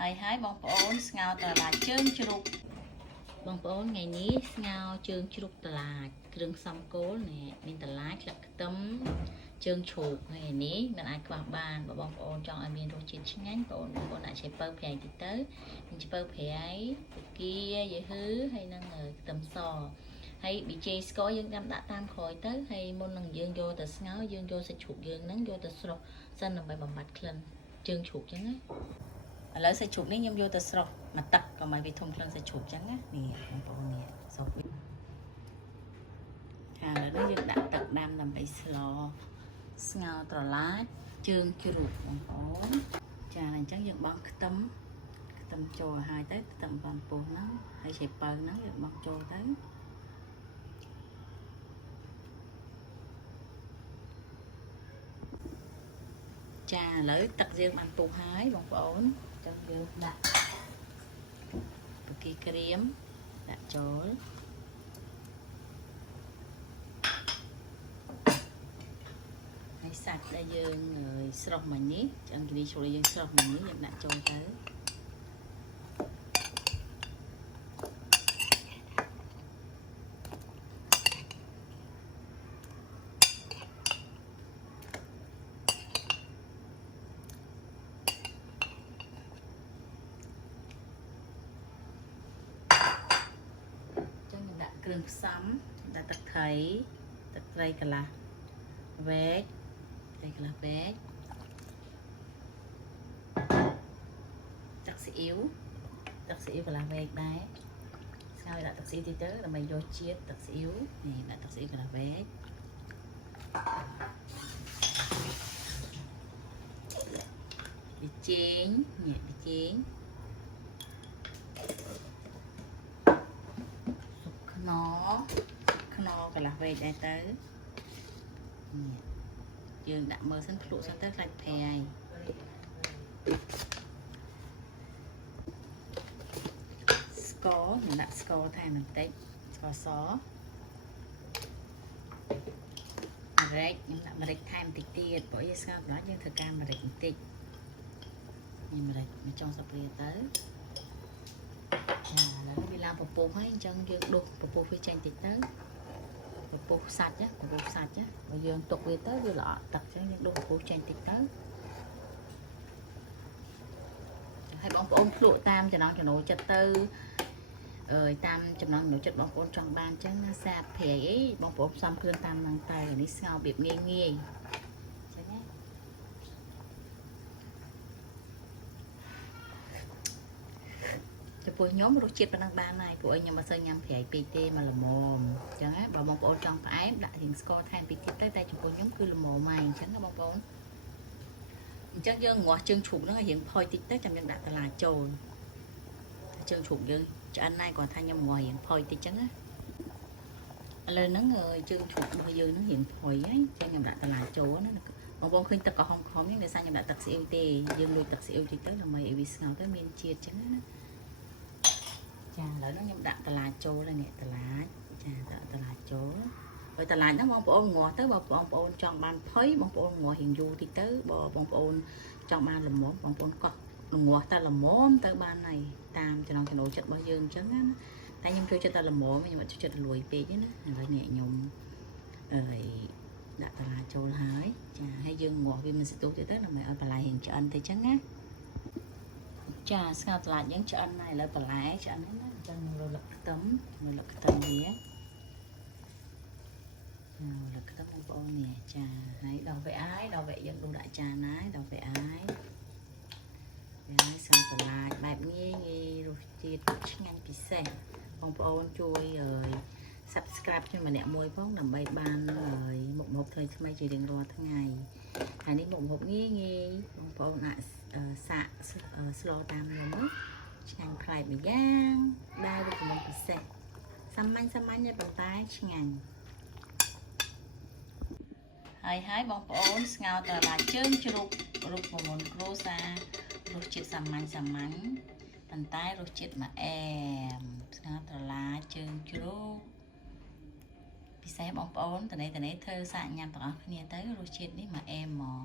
ហើយបងប្អូនស្ងោរត្រឡាចជើងជ្រូកបងប្អូនថ្ងៃនេះស្ងោរជើងជ្រូកត្រឡាចគ្រឿងផ្សំគោលនេះមានត្រឡាចស្លឹកខ្ទឹមជើងជ្រូកហើយនេះមិនអាចខ្វះបានបើបងប្អូនចង់ឲ្យមានរសជាតិឆ្ងាញ់បងប្អូនអាចឆេពៅប្រៃតិចទៅមានឆេពៅប្រៃគីយឺហឺហើយនឹងខ្ទឹមសហើយប៊ីចេងស្ករយើងដាំដាក់តាមក្រោយទៅហើយមុននឹងយើងយកទៅស្ងោរយើងយកសាច់ជ្រូកយើងហ្នឹងយកទៅស្រុះសិនដើម្បីបំបត្តិក្លិនជើងជ្រូកចឹងណាឥឡូវសាច់ជ្រូកនេះខ្ញុំយកទៅស្រុះមកទឹកកុំឲ្យវាធំក្លិនសាច់ជ្រូកចឹងណានេះបងប្អូននេះសុកឥឡូវនេះយើងដាក់ទឹកដាំដើម្បីស្ងោរត្រឡាចជើងជ្រូកបងប្អូនចាអញ្ចឹងយើងបង់ខ្ទឹមចូលឲ្យទៅខ្ទឹមបំពុះហ្នឹងហើយឆេពៅហ្នឹងយើងបង់ចូលទៅចាឥឡូវទឹកយើងបានពុះហើយបងប្អូនអញ្ចឹងយើងដាក់ប៊ីក្រៀមដាក់ចូលហើយសាច់ដែលយើងស្រុះមិញនេះអញ្ចឹងគេជួយយើងស្រុះមិញនេះយើងដាក់ចូលទៅគ្រឿងផ្សំដាក់ទឹកត្រីកន្លះវែកទឹកស៊ីអ៊ីវកន្លះវែកដែរស្ងោរដាក់ទឹកស៊ីអ៊ីវតិចទៅដើម្បីយកជាតិទឹកស៊ីអ៊ីវនេះដាក់ទឹកស៊ីអ៊ីវកន្លះវែកប៊ីចេងខ្នុរកន្លះវែកដែរទៅយើងដាក់មើលសិនភ្លក់សិនទៅខ្លាច់ប្រៃស្ករខ្ញុំដាក់ស្ករថែមបន្តិចស្ករសម្រេចខ្ញុំដាក់ម្រេចថែមបន្តិចទៀតព្រោះយើងស្ងោរត្រឡាចយើងត្រូវការម្រេចបន្តិចនេះម្រេចមកចុងស្លាបព្រាទៅចាឥឡូវវាឡើងពពុះហើយអញ្ចឹងយើងដុសពពុះវាចេញតិចទៅពពុះសាច់បើយើងទុកវាទៅវាល្អទឹកអញ្ចឹងយើងដុសពពុះចេញតិចទៅហើយបងប្អូនភ្លក់តាមចំណង់ចំណូលចិត្តទៅតាមចំណង់ចំណូលចិត្តបងប្អូនចង់បានអញ្ចឹងណាសាបប្រៃអីបងប្អូនផ្សំគ្រឿងតាមហ្នឹងតែនេះស្ងោរបៀបងាយអញ្ចឹងណាចំពោះខ្ញុំរសជាតិប៉ុណ្ណឹងបានហើយព្រោះខ្ញុំមិនសូវញ៉ាំប្រៃពេកទេមកល្មមអញ្ចឹងណាបើបងប្អូនចង់ផ្អែមដាក់រៀងស្ករថែមតិចទៀតទៅតែចំពោះខ្ញុំគឺល្មមហើយអញ្ចឹងណាបងប្អូនអញ្ចឹងយើងងាស់ជើងជ្រូកហ្នឹងឲ្យរៀងផុយតិចទៅចាំយើងដាក់ត្រឡាចចូលជើងជ្រូកយើងឆ្អិនហើយគាត់ថាខ្ញុំងាស់រៀងផុយតិចអញ្ចឹងណាឥឡូវហ្នឹងជើងជ្រូករបស់យើងហ្នឹងរៀងផុយហើយអញ្ចឹងខ្ញុំដាក់ត្រឡាចចូលណាបងប្អូនឃើញទឹកក្រហមហ្នឹងដោយសារខ្ញុំដាក់ទឹកស៊ីអ៊ីវទេយើងលួចទឹកស៊ីអ៊ីវតិចទៅដើម្បីឲ្យវាស្ងោរទៅមានជាតិអញ្ចឹងណាចាឥឡូវហ្នឹងខ្ញុំដាក់ត្រឡាចចូលហើយនេះត្រឡាចចាដាក់ត្រឡាចចូលហើយត្រឡាចហ្នឹងបងប្អូនងាស់ទៅបើបងប្អូនចង់បានផុយបងប្អូនងាស់រៀងយូរតិចទៅបើបងប្អូនចង់បានល្មមបងប្អូនកត់ងាស់តែល្មមទៅបានហើយតាមចំណង់ចំណូលចិត្តរបស់យើងអញ្ចឹងណាតែខ្ញុំចូលចិត្តតែល្មមខ្ញុំអត់ចូលចិត្តរលួយពេកទេណាឥឡូវនេះខ្ញុំដាក់ត្រឡាចចូលហើយចាហើយយើងងាស់វាមិនស្ទុះទៀតទៅដើម្បីឲ្យបន្លែរៀងឆ្អិនទៅអញ្ចឹងណាចាស្ងោរត្រឡាចយើងឆ្អិនហើយឥឡូវបន្លែឆ្អិនហើយណាអញ្ចឹងនឹងរលឹកខ្ទឹមវាលឹកខ្ទឹមបងប្អូននេះចាហើយដល់វាអាយដល់វាយើងដួសដាក់ចានហើយដល់វាអាយស្ងោរត្រឡាចបែបងាយរសជាតិឆ្ងាញ់ពិសេសបងប្អូនជួយ subscribe ខ្ញុំម្នាក់មួយផងដើម្បីបានមុខម្ហូបថ្មីជារៀងរាល់ថ្ងៃហើយនេះមុខម្ហូបងាយបងប្អូនអាចសាកស្លតាមខ្ញុំឆ្ងាញ់ប្លែកមួយយ៉ាងដែលវាចំណុចពិសេសសាមញ្ញតែប៉ុន្តែឆ្ងាញ់ហើយបងប្អូនស្ងោរត្រឡាចជើងជ្រូករូបមន្តគ្រួសាររសជាតិសាមញ្ញប៉ុន្តែរសជាតិមកអែមស្ងោរត្រឡាចជើងជ្រូកពិសេសបងប្អូនតនេះធ្វើសាកញ៉ាំទាំងអស់គ្នាទៅរសជាតិនេះមកអែមហ្មង